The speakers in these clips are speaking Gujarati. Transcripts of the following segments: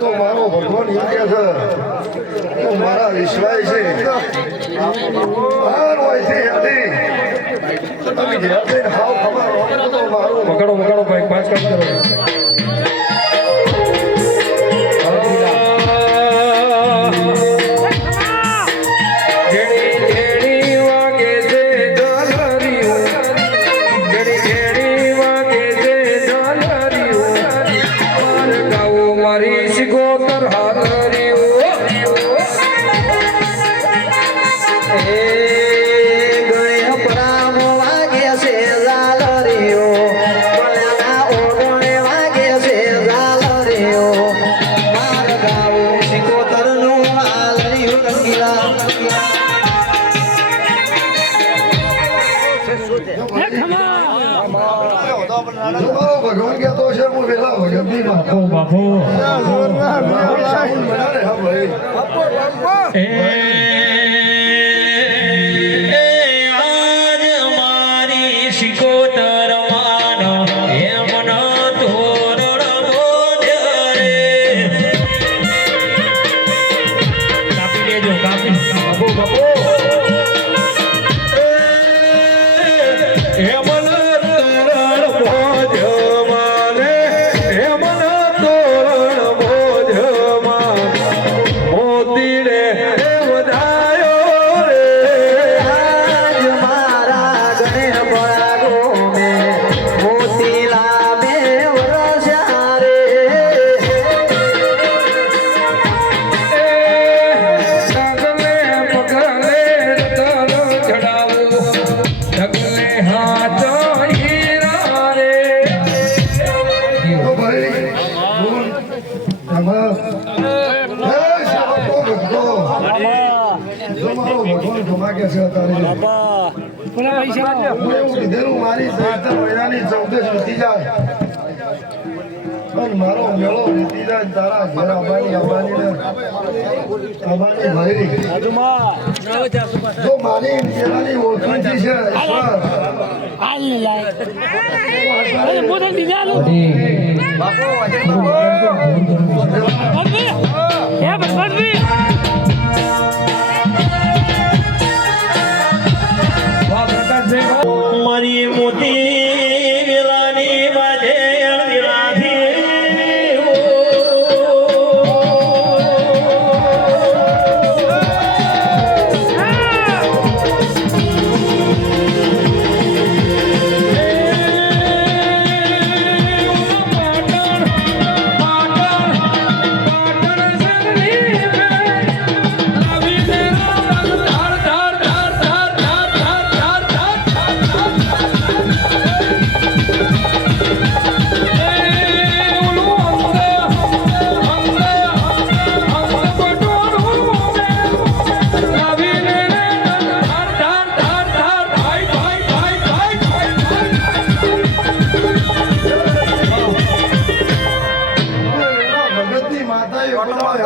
તો મારો ભગવાન યોગ્ય છે, તો મારા વિશ્વાસ છે. પકડો પકડો ભાઈ, 5 કામ કરો. ભગવાન કહેતો છે હું વેલા ભગતની બાપો બાપો આજ મારી શિકોતર માનો એમ ન તોરણ બોધ્ય રે. કાપી લેજો, કાપી બાપો બાપો મારો મેળો વીતી જાય તારા ઘર જો મારી પેલાની ઓળખાણથી છે મારી મોતી વેલાની બાજે પાટણ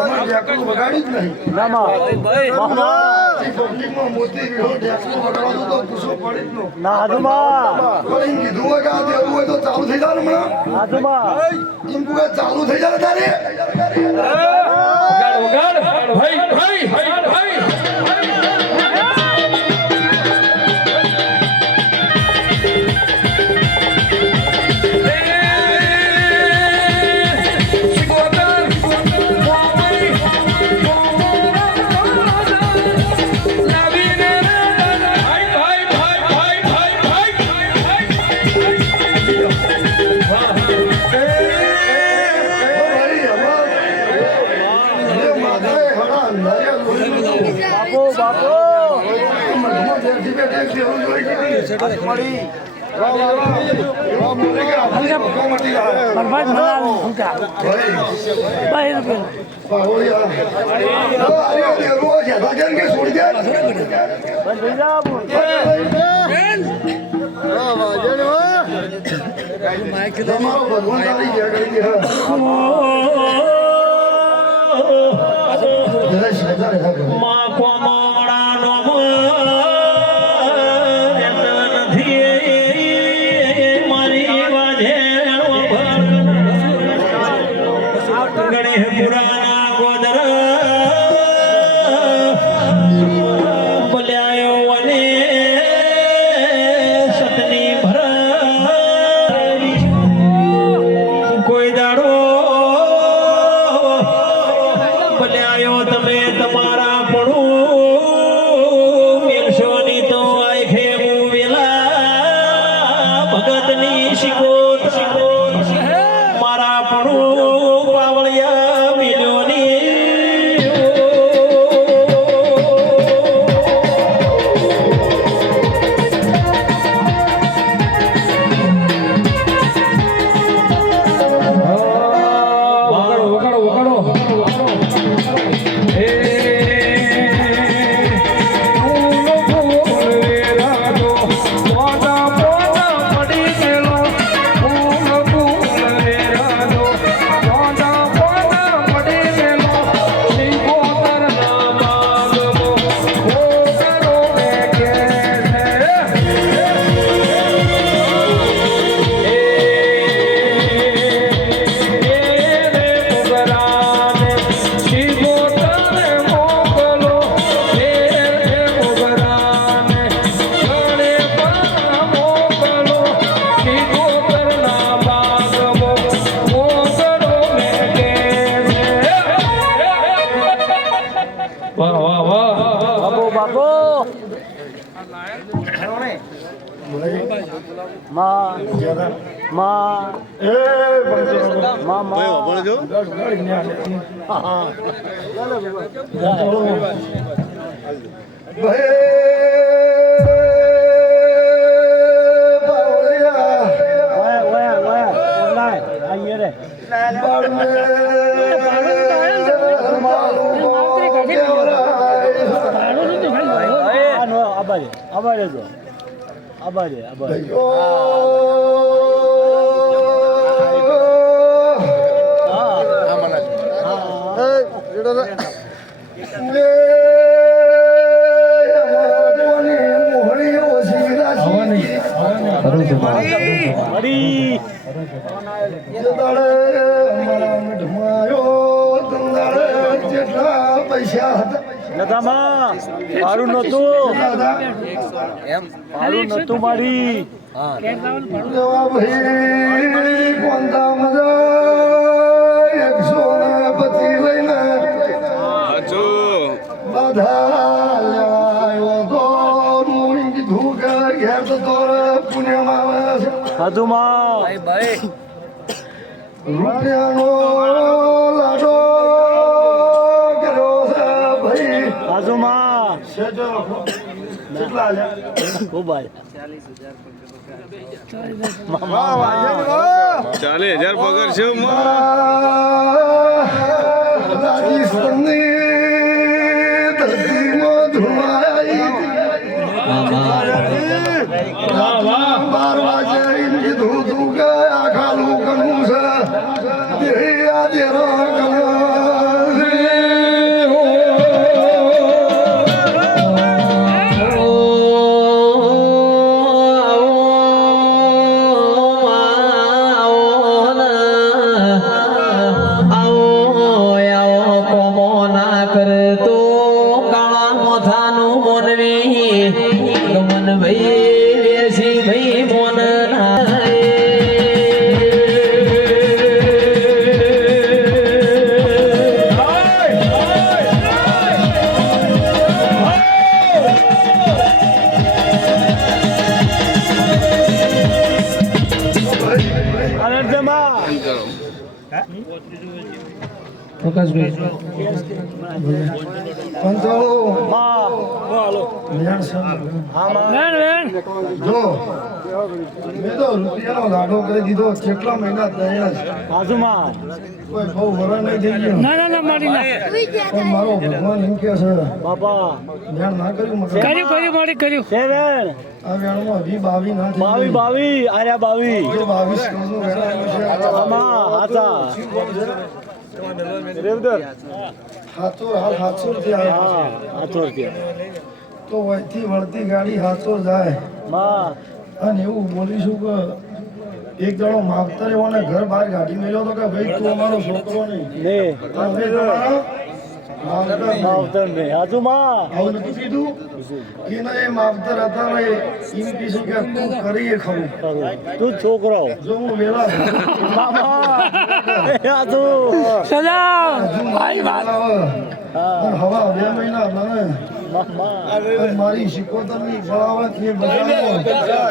અમારે ઢેકણું વગાડ્યું જ નહીં. પબ્લિકમાં મોતી ગયો ઢેકણું વગાડવાનું તો ગુસ્સો પડી જ નો. પણ એમ કીધું હોય કે આ દેવું હોય તો ચાલુ થઈ જાય ને હમણાં. એમ કહું ચાલુ થઈ જાય ને તારે. વગાડ ભાઈ ભાઈ ભાઈ Yeah. ના કરતો કાળા મોથાનું મોનવી ગમન ભાઈ વેસી ભાઈ મોન જો મેં તો રૂપિયાનો લાડો કરી દીધો કેટલા મહિના થયા છે બાજુમાં કોઈ બહુ વરણ નહીં થઈ ગયું ના મારી ના પણ મારો ભગવાન એમ કે છે બાપા ધ્યાન ના કર્યું મગર કર્યું સેવન આ વેણમાં 22 ના થઈ બાવી આર્યા બાવી જો 22 કરોડનું વેણાયું છે આમાં હાચા રેવદર હાલ 700 રૂપિયા હા 700 રૂપિયા તો વહીથી વળતી ગાડી 700 જાય માં અને એવું બોલીશું કે એક જણો માવતર એવાને ઘર બહાર ગાડી મેલ્યો તો કે ભાઈ તું અમારો છોકરો નહીં ને તમે તમારા માવતર ને હાજુમાં આવું નતું કીધું એના એ માવતર હતા ને એમ કીધું કે તું કરીએ ખરું તું છોકરો જો હું વેલા મામા હાજુ હવા 2 મહિના મને મારી શિકોતરની ફળાવત એ બધા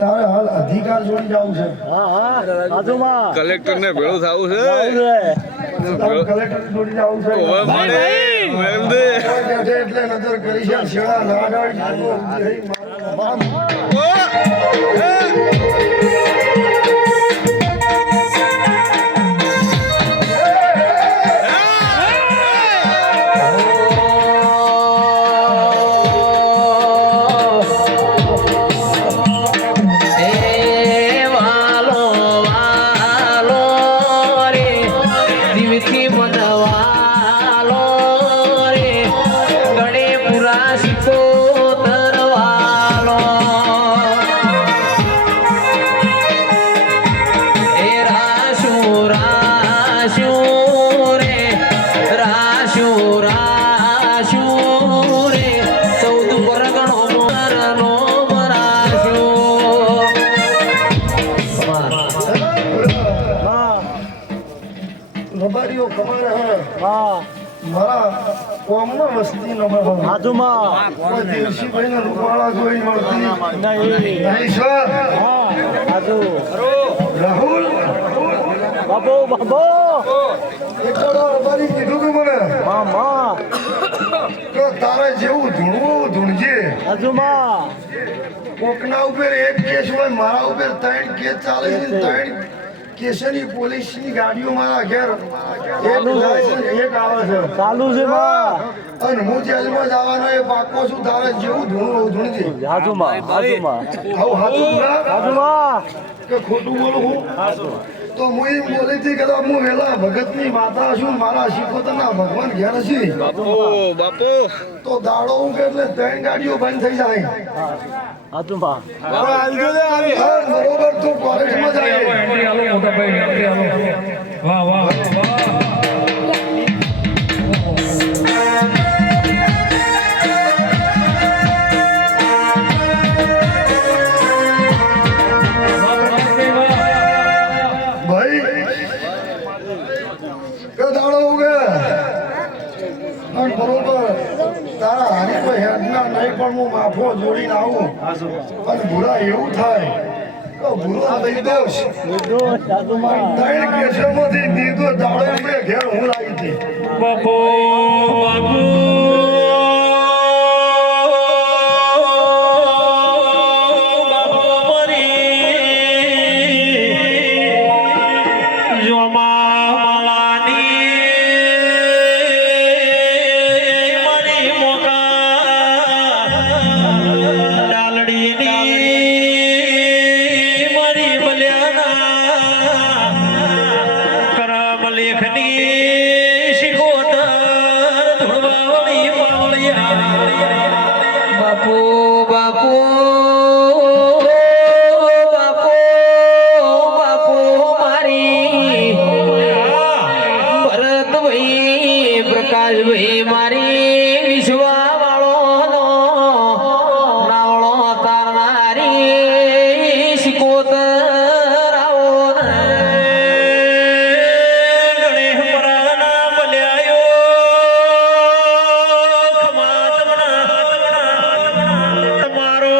તારે હાલ અધિકાર જોડી જવું છે હા હાજુમાં કલેક્ટર ને ભેળું થવું છે કલેક્ટર જોડી જવું છે એટલે નજર કરી છે શેડા રબારીઓ ખબર હે હા મારા કોમમાં વસ્તી નંબર હાજુમાં કોઈ દેવસીભાઈ ને રૂપાળા જોઈ મળતી નહીં નહીં સર હા હાજુ રાહુલ બાબો એક રબારી કીધું કે મને મામા કે તારે જેવું ધૂણવું ધૂણજે હાજુમાં કોકના ઉપર એક કેસ હોય મારા ઉપર 3 કેસ ચાલે છે 3 કેસની પોલીસની ગાડીઓ મારા ઘેર એક જાય છે એક આવે છે ચાલુ છે માં અને હું જેલમાં જવાનો એ પાકો છું તારે જેવું ધૂણવું ધૂણજે હાજુમાં આવું હાથું ના હાજુમાં કે ખોટું બોલું હું તો હું એમ બોલી હતી કે હું વેલા ભગતની માતા છું મારા શિકોતરના ભગવાન ઘેર છે બાપુ તો દાડો હું કે એટલે 3 ગાડીઓ બંધ થઈ જાય હાજુમાં બરોબર તું કોલેજમાં જાય એન્ટ્રી આલો મોટા ભાઈ એન્ટ્રી આલો વાહ વાહ ભાઈ કે દાડો ઉગે અને બરોબર તારા હારી કોઈ હેડના નહીં પણ હું માફો જોડીને આવું અને ભૂરા એવું થાય કે ભૂરો નિર્દોષ હાજુમાં 3 કેસોમાંથી નિર્દોષ દાડો ઉગે ઘેર હું લાગી હતી બાપુ બાપુ પ્રકાશ આજ ભાઈ મારી વિશ્વા વાળો નાવળો તારનારી શિકોતર આવો ગણે પરાના બલ્યાયો ખમા તમારો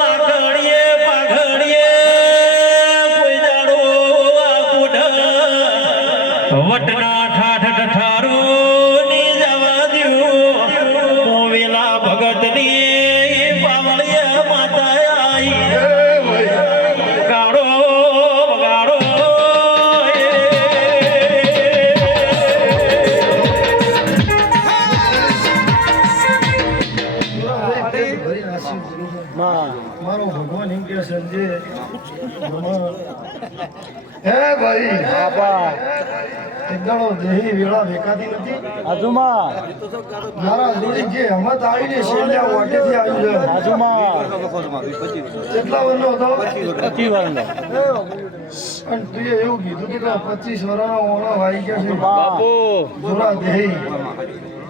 લાકડીએ પાઘડીએ કોઈ દાડો આ કોઢ વટના ઠાઠ ઠઠારો ની જવા દ્યો મોવેલા ભગતની પાવળિયા માતા આઈ ગાડો ગાડો મારો ભગવાન એમ કે સંજય હે ભાઈ એકદમ દેહી વેળા વેકાતી નથી આજુમાં મારા જોડી જે હમત આવીને શેલ્યા વાટેથી આવ્યું છે આજુમાં કેટલા વર્ષનો હતો 25 વર્ષનો અને તું એવું કીધું કે 25 વર્ષના ઓણા વાઈ ગયા છે બાપુ જોરા દેહી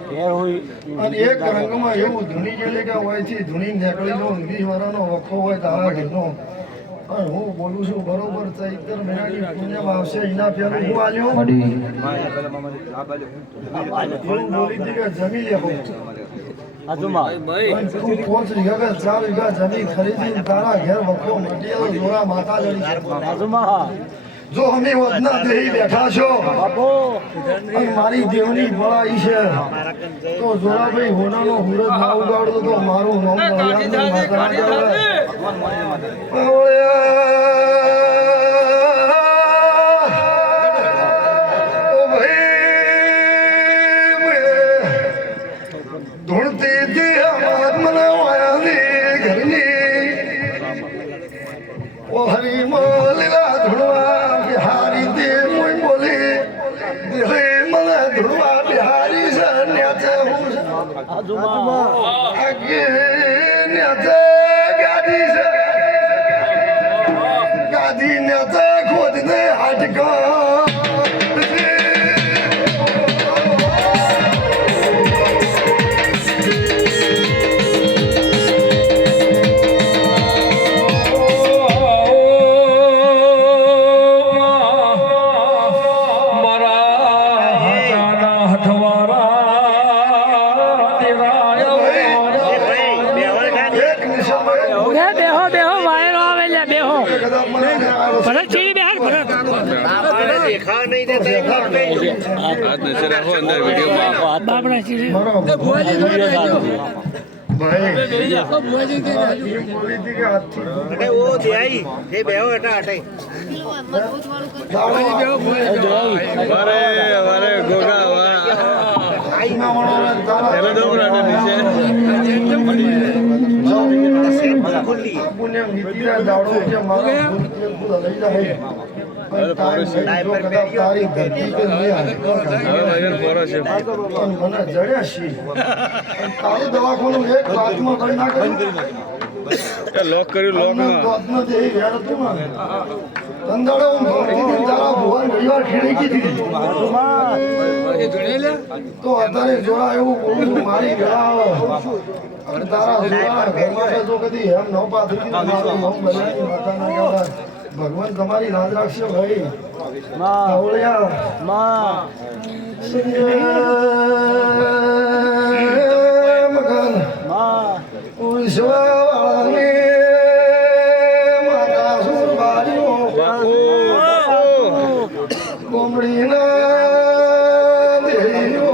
ઘેર હોય અને એક રંગમાં એવું ધૂણી ગયેલી કે હોયથી ધૂણી નીકળી નો 20 વર્ષનો વખો હોય તારા ઘરનો અને હું બોલું છું બરોબર ચૈતર મહિનાની પુણ્યમાં આવશે એના પેલું હું આલ્યો એવું બોલી હતી કે જમી લેવો આજુમાં પણ તું 5 વીઘા કે 4 વીઘા જમીન ખરીદી તારા ઘેર વખો મટીએલો જોડા માતા જડી આજુમાં જો અમે વધના દેહી બેઠા છો બાપુ અને મારી દેવની બળાઈ છે તો જોરાભાઈ હોનાનો હુરત ના ઉગાડતો તો મારું નામ ભગવાનની માતા ધૂળતી મને વાયાની ઘરની ઓ હરી મોલીલા ધૂળવા બિહારી દે મોય બોલી દેહે મને ધૂળવા બિહારી છે ન્યાચે હું આજુમાં આગે ન્યાચે ગાડી છે ગાડી ન્યાચે ખોદને હાટકા એક નિશાન બેહો બેહો વાયરો આવે લે બેહો કદાચ મને ભરત ચીલી બેહાર ભરત હાથ નજર રાખો અંદર વિડીયોમાં બાપડા ચીલી મારો ભાઈ બોલી હતી કે હાથથી વારે વારે ગોગા વાહ પેલો ડોંગર આને નીચે પુણ્ય નીતિના દાડો છે મારો ભૂલ લઈ જાય પણ તારી ધરતી કે નહીં હવે ભાઈ ફોરો છે પણ મને જડ્યા છી તારું દવાખાનું એક વાતમાં કરી ના કર્યું એ લોક કર્યું લોક માં દોતનો જે યાર હતું ને તંદાડો હું ભરી તારા ભુવન ઘણીવાર ખીડી કીધી તો અત્યારે જોડા એવું બોલું છું, મારી વેળા આવે અને તારા જોડા ઘરમાં છે તો કદી એમ ન પાથરી મારું નામ બનાવી માતાના કહેવાય ભગવાન તમારી રાજ રાખશે ભાઈ માં આવળ્યા માં મગન માં ઉસવાળાની માતા સુરબારીઓ બાપુ કોમડીના દેહીઓ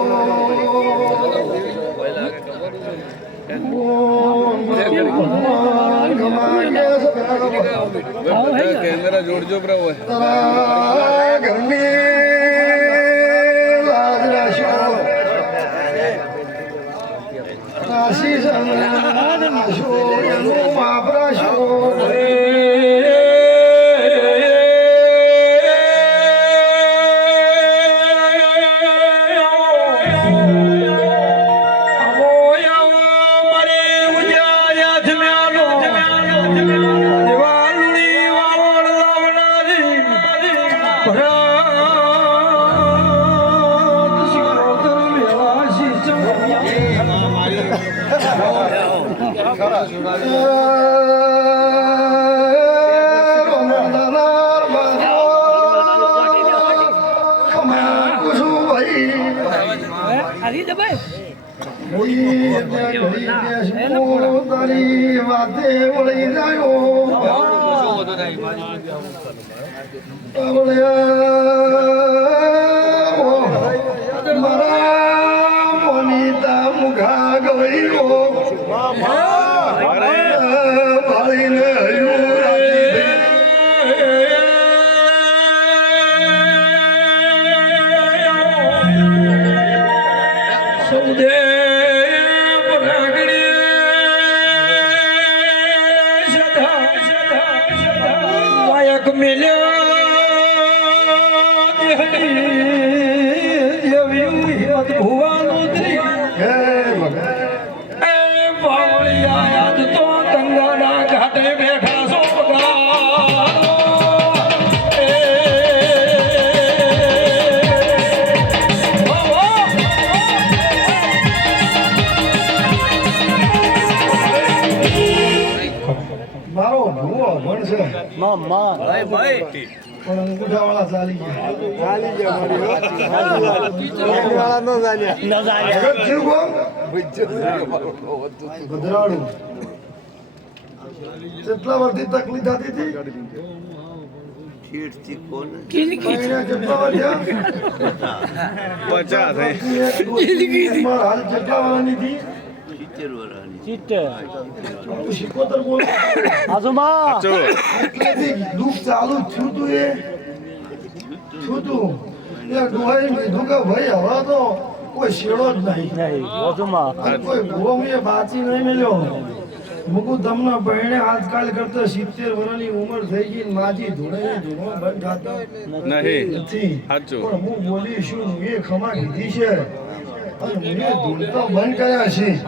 કેમેરા જોડજો પ્રભુ તારા ઘરની લાજ રાખ્યો રાશિ રાશો એનું માપ રાશો ભરત આવી દબાઈ તારી વાતે વળી રહ્યો મારા મોનિતા મુખા ગયો ભાઈને મારો ભૂવો ભણશે પણ અંગૂઠાવાળા ચાલી ભદ્રાળું કેટલા વર્ષથી તકલીફ થતી હતી કેટલા પચાસ હાલ કેટલા વાળાની હતી શિકોતર બોલ દુઃખ ચાલુ છું તું એ છું તું એ ડોહાઈ કીધું કે ભાઈ હવે તો કોઈ શેડો જ નહીં કોઈ ભૂમિએ બાચી નહીં મેલ્યો મુકુ તમને પહેણે આજકાલ કરતા 70 વર્ષની ઉંમર થઈ ગઈ માજી ધૂળે ધૂળો બંધ થતો નથી પણ હું બોલી શું એ ખમા કીધી છે અને મને ધૂળતો બંધ કર્યા છે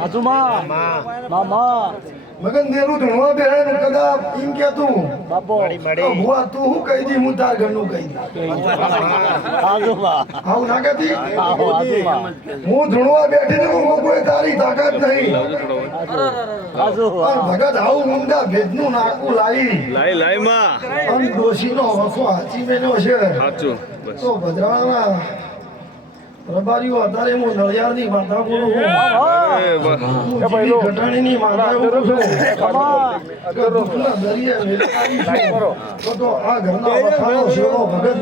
મગન દેરું ધૂણવા બે કદા એમ કે તું ભુવા તું હું કહી દી હું તાર ઘરનું કહી દી આવું ના કહેતી હું ધૂણવા બેઠી ને હું કોઈ તારી તાકાત નહીં ભગત આવું ઊંડા ભેદનું નાકું લાઈ માં અને ડોશીનો વખો હાચી મેલ્યો છે સાચું તો ભદ્રાવાળા રબારીઓ અત્યારે હું નળિયારની માતા બોલું છું ઘટાણીની માતા બોલું છું દુઃખના દરિયા વેચારી છું તો આ ઘરના વખાનો શેરો ભગત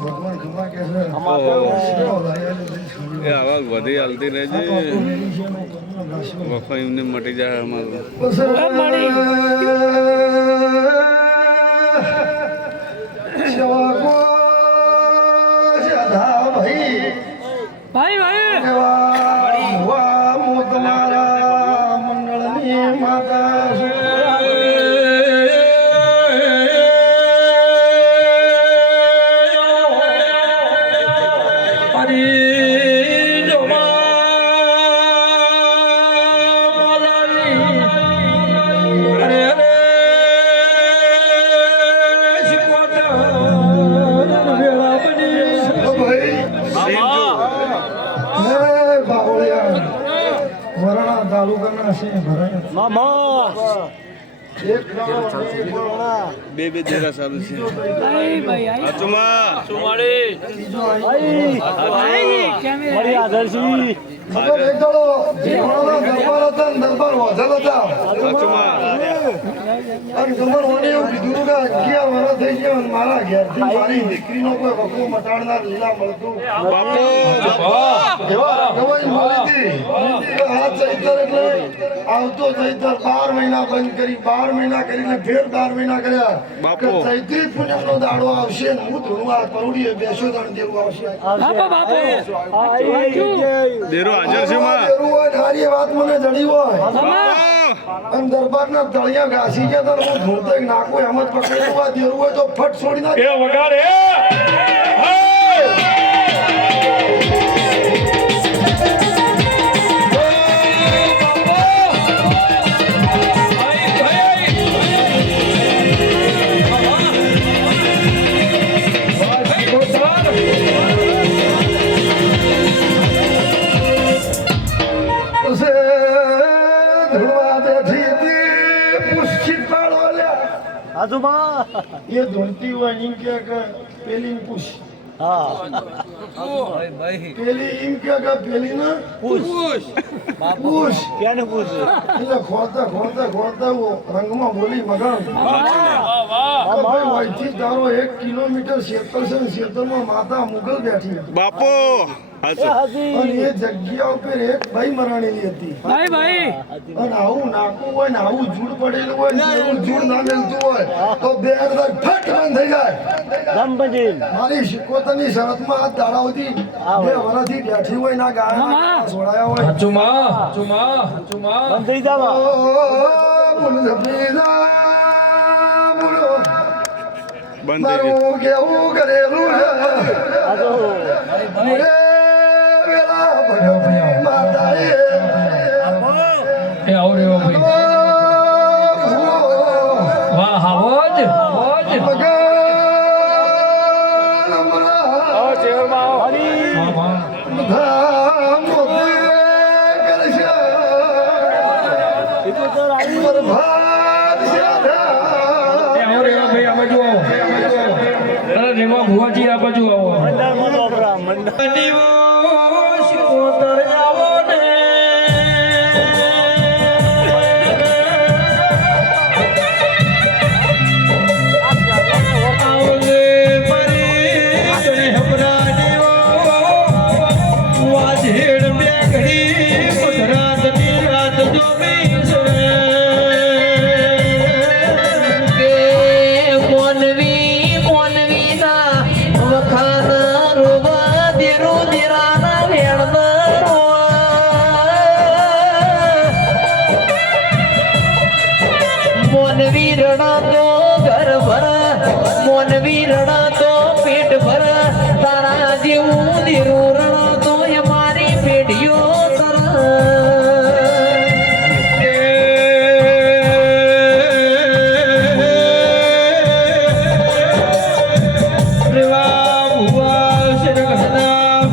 ભગવાન ખમા કે છે આવા બધી હાલતી રહેજે વખો એમને મટી જાય અમારું ભાઈ હું તમારા મંડળની માતા તાલુકાના છે ભરાય એક દાડો નહીં પણ બે દેરા ચાલુ છે ભાઈ ભાઈ આઈ હાચુમાં બીજો આવી. આઈ કેમેરા મળી આદર્શી ખબર એક દાડો જીવણોના દરબાર હતા ને દરબાર વાધલ હતા. હાચુમાં અને દરબાર વાળે એવું કીધું કે 11 વર્ષ થઈ ગયા અને મારા ઘેરથી મારી દીકરીનો કોઈ વકુ મટાડનાર લીલા મળતું. બાપુ એવા ગવાઈ મળી હતી કે આ ચૈતર એટલે આવતો ચૈતર 12 મહિના બંધ કરી 12 મહિના કરીને ફેર 12 મહિના કર્યા બાપુ. કે ચૈત્રી પૂનમનો દાડો આવશે ને હું ધૂણવા કરોડીએ બેસો દાણ દેવું આવશે. બાપા બાપુ દેરો હાજર છે માં દેવું હોય ને હારી વાત મને જડી હોય બાપુ અને દરબારના તળિયા ઘાસી ગયા તો હું ધૂણતો એક નાખું એમ જ પકડેલું હોય દેવું હોય તો ફટ છોડી નાખ. ઉસે ધૂણવા બેઠી હતી પુષ્ટિ પાડો લ્યા. આજુમાં એ ધૂણતી હોય એમ કે પેલી ને પૂછ હા પેલી એમ કે પેલી ને પૂછ ક્યાંને પૂછ એટલે ખોલતા રંગમાં બોલી મગન ભાઈ અહીંથી તારો 1 કિલોમીટર ક્ષેત્ર છે ને ક્ષેત્રમાં માતા મુગલ બેઠી બાપુ હાચું અને એ જગ્યા ઉપર એક ભાઈ મરાણેલી હતી ભાઈ ભાઈ અને આવું નાકું હોય ને આવું જૂડ પડેલું હોય ને એવું જૂડ ના મેલતું હોય તો બે અડધા ફટ બંધ થઈ જાય. ગમપજી મારી શિકોતરની શરતમાં આ દાડાઓથી 2 વર્ષથી બેઠી હોય ના ગાળા છોડાયા હોય બંધ થઈ જાવ બંધ થઈ ગયું મારું કેવું કરેલું આજો છે વેલા ભગવતી માતાએ એ આવો રે ભાઈ વાહ હાવજ મગન હમણાં વાહ વાહ બધા મોતે કરશે પ્રભાત એ આવો રે ભાઈ આ બાજુ આવો અરે રેવા ભુવાજી આ બાજુ આવો મંડળમાં તો આપણા મંડળ મોનવી રણા તો પેટ ભર તારા જેવું દીરું રણા તો મારી પેઢીઓ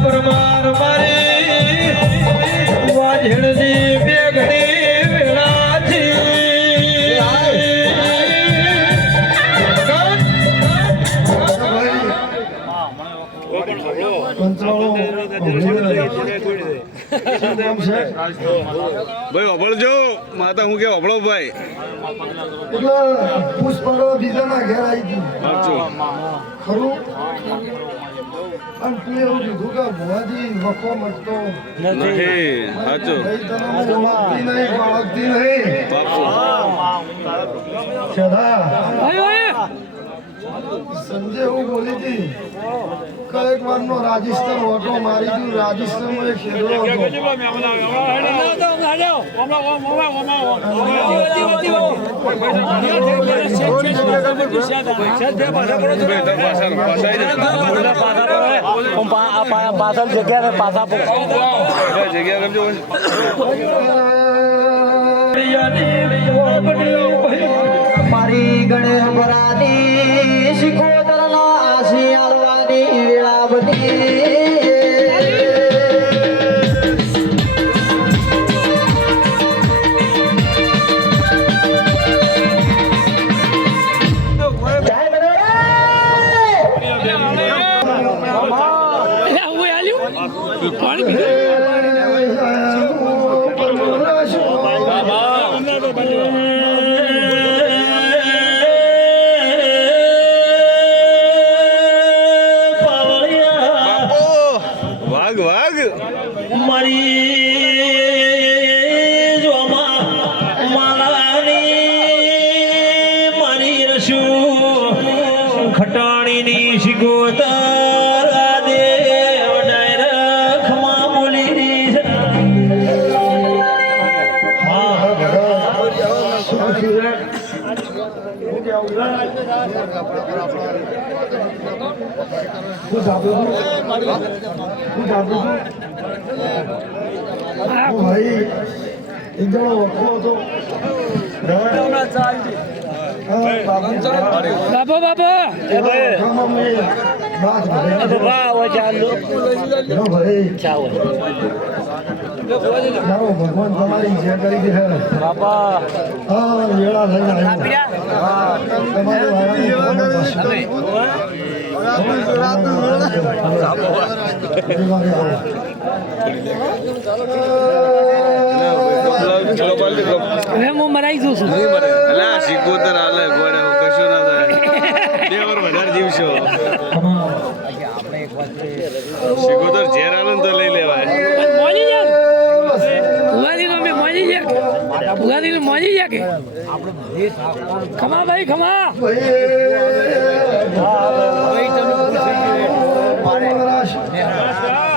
પરમાર મારી વાજણજી બેગડી વેળાજી ભાઈ અભળજો માતા હું કે અભળો ભાઈ એટલે પુષ્પડો બીજાના ઘેર આવી ગઈ હાચું ખરું અને તું એવું કીધું કે ભુવાજી વખો મટતો નથી હાચું ભાઈ તને ઓળખતી નહીં બાળકતી નહીં બાપુ છેડા ભાઈ ભાઈ સંજય એવું બોલી હતી કે એક વારનો રાજસ્થાન ઓટો મારી ગયું રાજસ્થાનમાં એક શેરડો પાછળ જગ્યા પાછા જગ્યા કરજો મારી ગણેશ બરાની શિકોતરના આશીર્વાદની વેળા બની પાણી પીધું. વાઘ વાઘ મારી જોમાં માલાની મારી રસું ખટાણીની શિગોતર દે ડાયરખમાં બોલી રી ભાઈ એક જણો વખો હતો બાપો બાપો મારો ભગવાન તમારી જે કરી દે બાપા હા વેળા લઈને આવ્યો તમારે હવે હું મરાઈ જઉં છું. અલા સિકોતર હાલે ગોળે કશું ના થાય દેવર વધારે જીવશો સિકોતર ઝેર હાલે ને તો લઈ લેવાય પણ મોજી જા. ઉગાડી નો મેં મોજી જા. ઉગાડી નો મોજી જા કે. ખમા ભાઈ ખમા.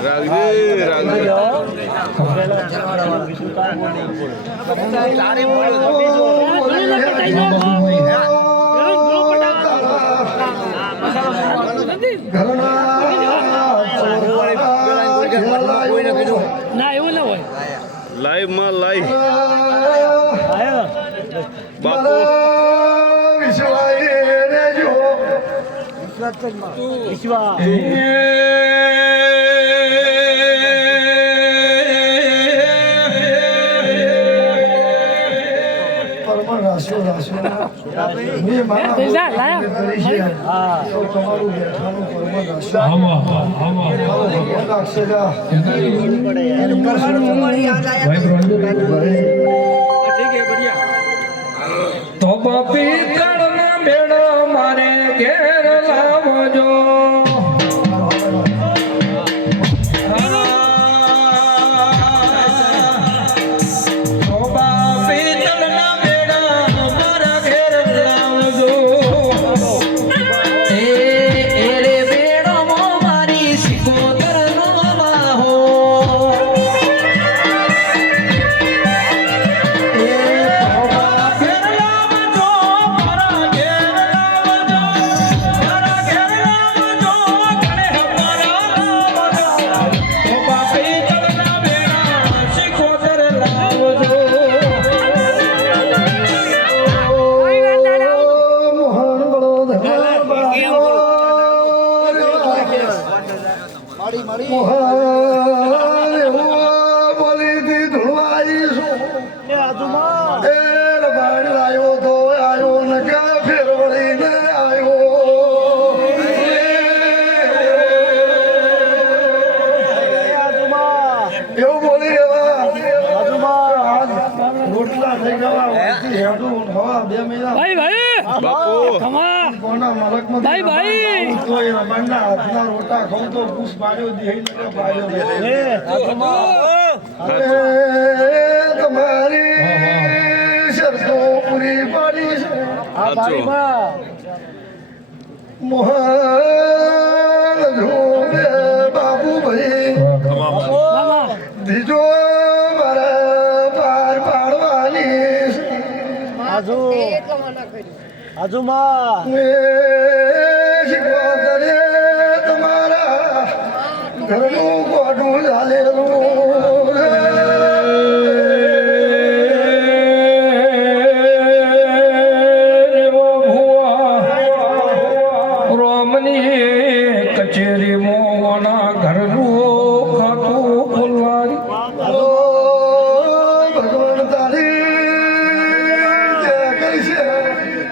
રાખજે રાખજે ના એવું ના હોય. લાઈવ માં લાઈવ બાપુ તો બાપી તળના બેડો મારે ઘેર લાવજો તો બાપી તળના બેડા મારા ઘેર લાવજો એ રે બેડો મારી શિકોતર નો લાહો ભાઈ ભાઈ બાપુ ખમા. ભાઈ ભાઈ રોટા ખાઉં તો પૂછ પાડ્યો તમારી શરતો પૂરી પાડી છે મોહન જોવે બાબુ ભાઈ મામા. બીજો મારા પાર પાડવાની આજુમાં શિકોતરે તમારા ઘરનું ગોઠું ચાલેલું કચેરી મોના ઘરનું ખાતું ખોલવાની ભગવાન તારી જય કરશે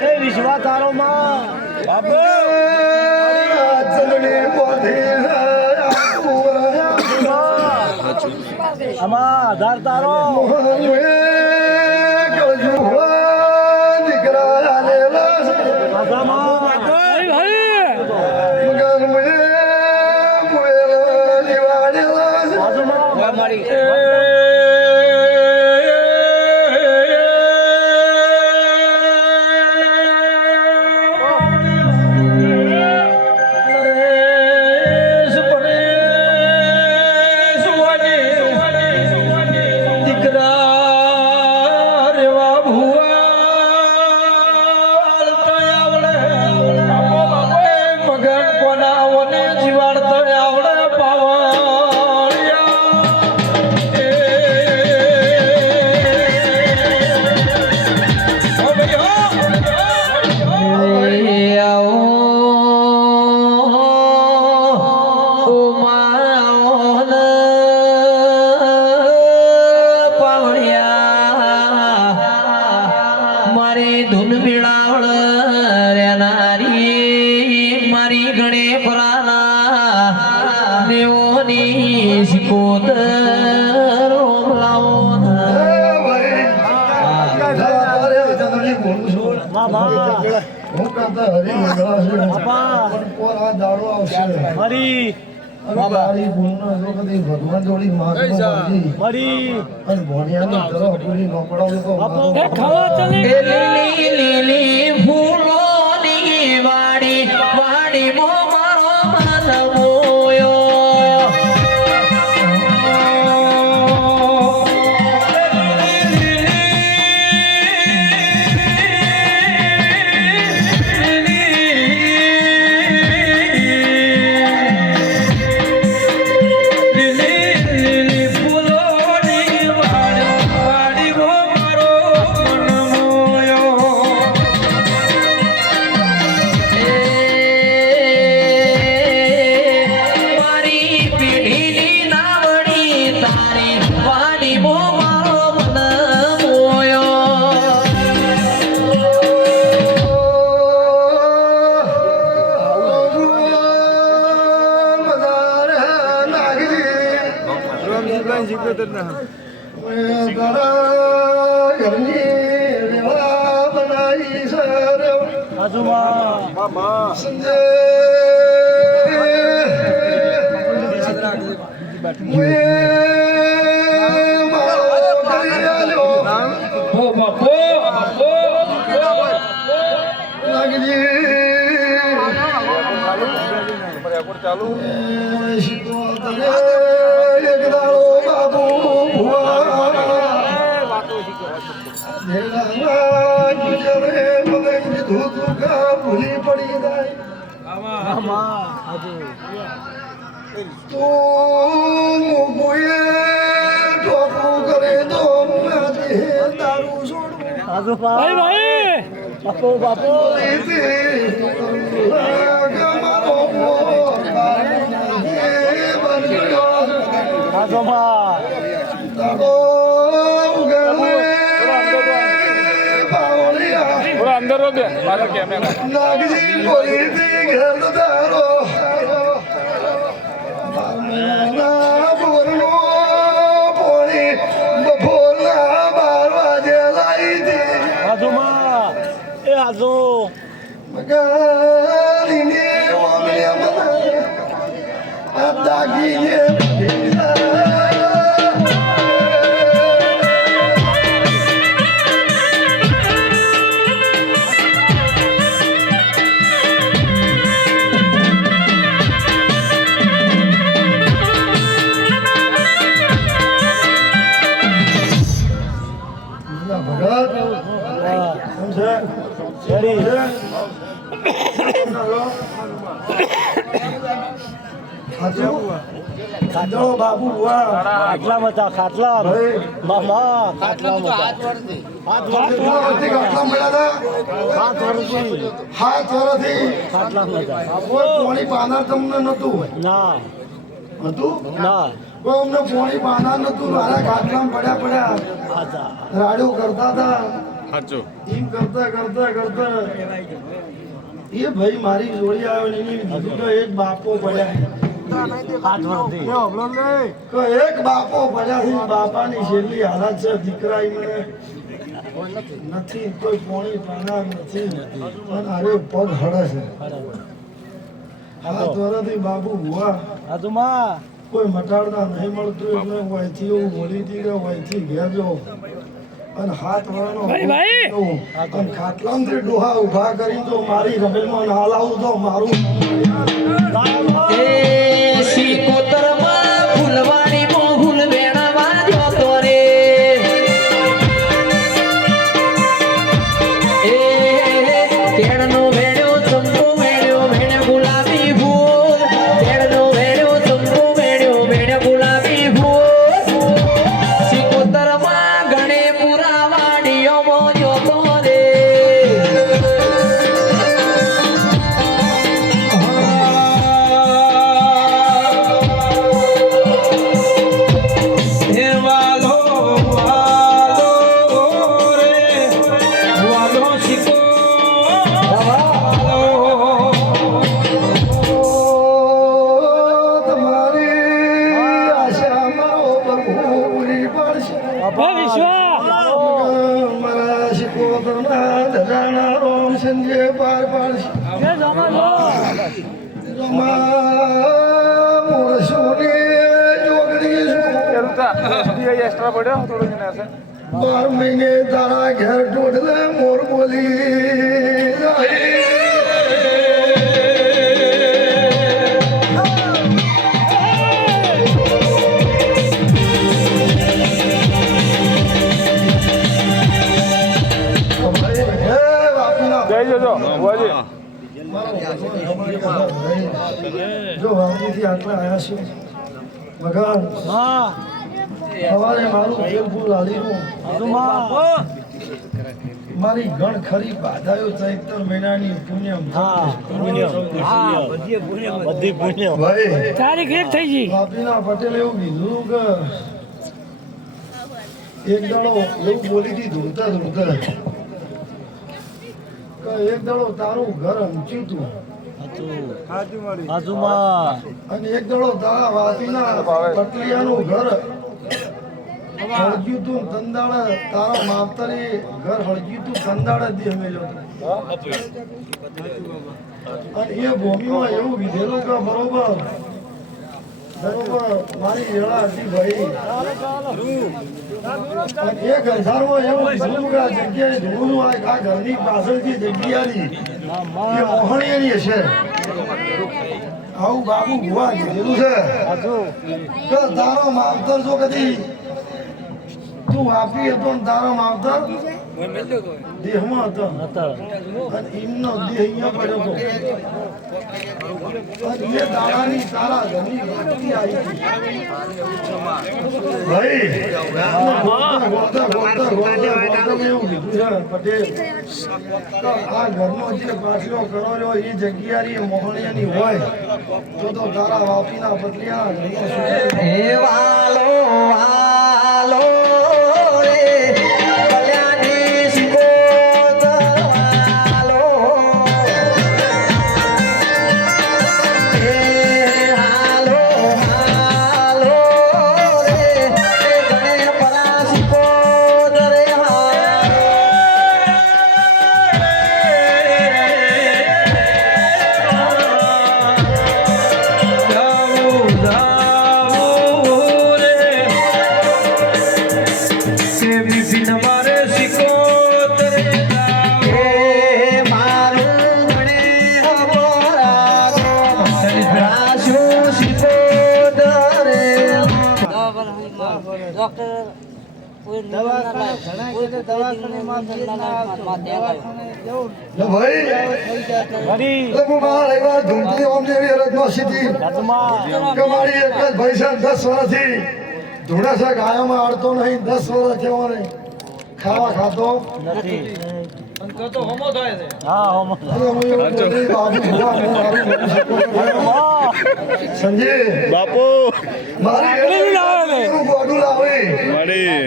એ વિશ્વા તારો માં ચલણી પોથી આમાં આધાર તારો દીકરા આલેલા છે આધામાં ભાઈ ભાઈ મારી ધૂન મિળાવળ રેનારી મારી ગણે પરાના નેઓની શિકોતર ઓમલાઓ હું કરતા હરી મંગળા છે આ દાડો આવશે મરી તારી ભૂલનો જો કદી ભગવાન જોડી માગી મરી અને ભણિયાની તરફ પૂરી નોકડાઓ તો એ ખાવા ચલે લીલી લીલી ફૂલોની વાડી વાડી મો મારો મન મોયો બાજુમાં ઓ બાપો ભૂલી પડી જાય તું કોઈ ટોપું કરે તો તારું છોડવું ભાઈ ભાઈ બાપો બાપો આધામાં અંદર રો બે મારા કેમેરા નાગજી બોલી ઘેર તારો બપોરના 12 વાગે લાવી દે આધામાં એ આધો મગારીને ઓમલે મને આ દાગીને ખાટલો બાબુ ખાટલામાં હતા ખાટલા મામા ખાટલામાં હાથ મળ્યા હાથ વર્ષથી ખાટલામાં હતા પોણી પાનાર તમને નતું ના હતું ના કોઈ અમને પોણી પાનાર નતું મારા ખાટલામાં પડ્યા હતા રાડો કરતા હતા સાચું એમ કરતા એ ભાઈ મારી જોડી આવ્યો ને એને કીધું કે એક બાપો પડ્યા હાથ વર્ધી કે એક બાપો ભજાથી બાપાની છેલ્લી હાલત છે દીકરા મને નથી કોઈ પોણી પાના નથી અને અરે પગ હળે છે હાથ વર્ષથી બાપુ ભુવા હાથમાં કોઈ મટાડતા નહીં મળતું એટલે હું અહીંથી એવું બોલી હતી કે હું અહીંથી ઘેર જો અને હાથ વળાનો અને ખાટલામાંથી ડોહા ઊભા કરીને તો મારી રબેલમાં ના લાવું તો મારું એ શીકોતરમાં ફૂલવાડી મોહુલ વેણવા જોતો રે એ કેળનો વેણ્યો ચંપો વેણ્યો વેણે ગુલાબી ફૂલ કેળનો વેણ્યો ચંપો વેણ્યો વેણે ગુલાબી ફૂલ શીકોતરમાં ગણે પુરા વાડીઓમાં જોતો રે તમારી આશામાં પૂરી પડશે મારા શિકોતરના ધજાના રોમ સંજય પાર પાડશે બાર મહિને તારા ઘેર ટોટલે મોર બોલી જો વાડીથી આટલા આવ્યા છે મગન હા સવારે મારું તેલફૂલ લાડીનું હાથમાં મારી ગણ ખરી બાધાયો ચૈત્ર મહિનાની પુણ્યમ હા બધી પુણ્ય ભાઈ તારીખ એક થઈ ગઈ વાપીના પટેલ એવું કીધું કે એક દાડો એવું બોલી હતી ધૂળતા ધૂળતા કે એક દાડો તારું ઘર ઊંચ્યું તું હાથમાં અને એક દાડો તારા વાપીના પટલિયાનું ઘર હળગ્યું તું તંદાળે તારા માવતરે ઘર હળગ્યું તું તંદાળે દેહ મેલ્યો અને એ ભૂમિમાં એવું વિધેલું કે બરોબર મારી વેળા હતી ભાઈ અને એક હજારમાં એવું કીધું કે આ જગ્યાએ ધૂળનું આ ઘરની પાછળથી જગ્યાની એ મોહણીની હશે આવું બાબુ ભુવા કીધેલું છે કે તારો માવતર જો કદી તું વાપી હતો ને તારો માવતર દેહમાં હતો અને એમનો દેહ અહીંયા પડ્યો હતો અને એ દાડાની તારા ઘરની ભક્તિ આવી હતી ભાઈ એવું કીધું છે પટેલ કે આ ઘરનો જે પાછલો કરો રહ્યો એ જગ્યાની મોહણીયાની હોય તો તારા વાપીના પતલિયાના ઘરનો શું હે વાલો વાલો રે કલ્યાણી શિકોતરવાલો હે હાલો હાલો રે ગણે પરા શિકોતરે ભાઈ ધૂમતી ઓમ જેવી અરજમાં સીધી મારી એક જ ભાઈ છે 10 વર્ષથી ધૂળેસા ગાયોમાં આડતો નહીં 10 વર્ષ કેવો નહીં ખાવા ખાતો નથી તો હોમો થાય છે હા હોમ સંજય બાપુ મારી ગોડું લાવે મળી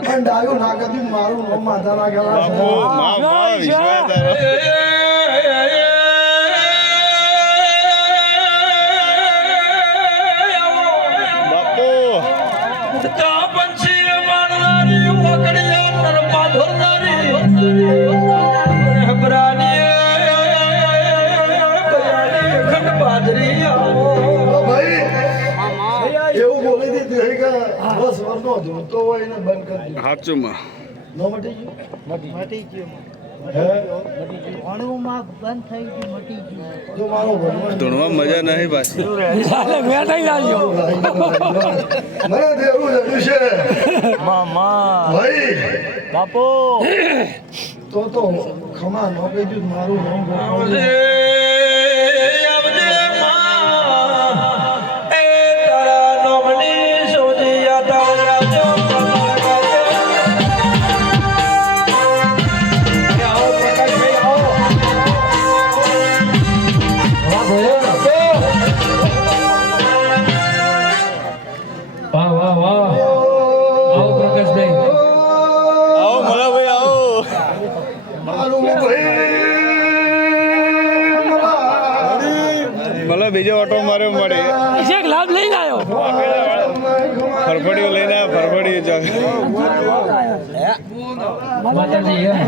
પણ ડાયું ના કદી મારું નામ માતા ના બાપુ ગયેલા માં વિશ્વાસ તારો નો ધૂતો હોય એને બંધ કરી દો. સાચુંમાં નો મટી ગયું? મટી ગયું હે? ભણવામાં બંધ થઈ ગયું મટી ગયું જો મારો ભગવાન ધૂણમાં મજા નહીં પાછી મેં થઈ જાજો મને દેવું જરૂર છે મામા ભાઈ બાપો તો ખમા નો કીધું મારું નામ ગોપાલ. વાહ વાહ વાહ આવો પ્રકાશભાઈ આવો મલાભાઈ આવો મારું ભાઈ મલા બીજો ઓટો માર્યો મળે એક લાભ લઈને આવ્યો ફરફડીઓ લઈને આવ્યા ફરફડીઓ ચાલ માતાજી એમ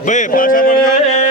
ભાઈ પાછા પડજો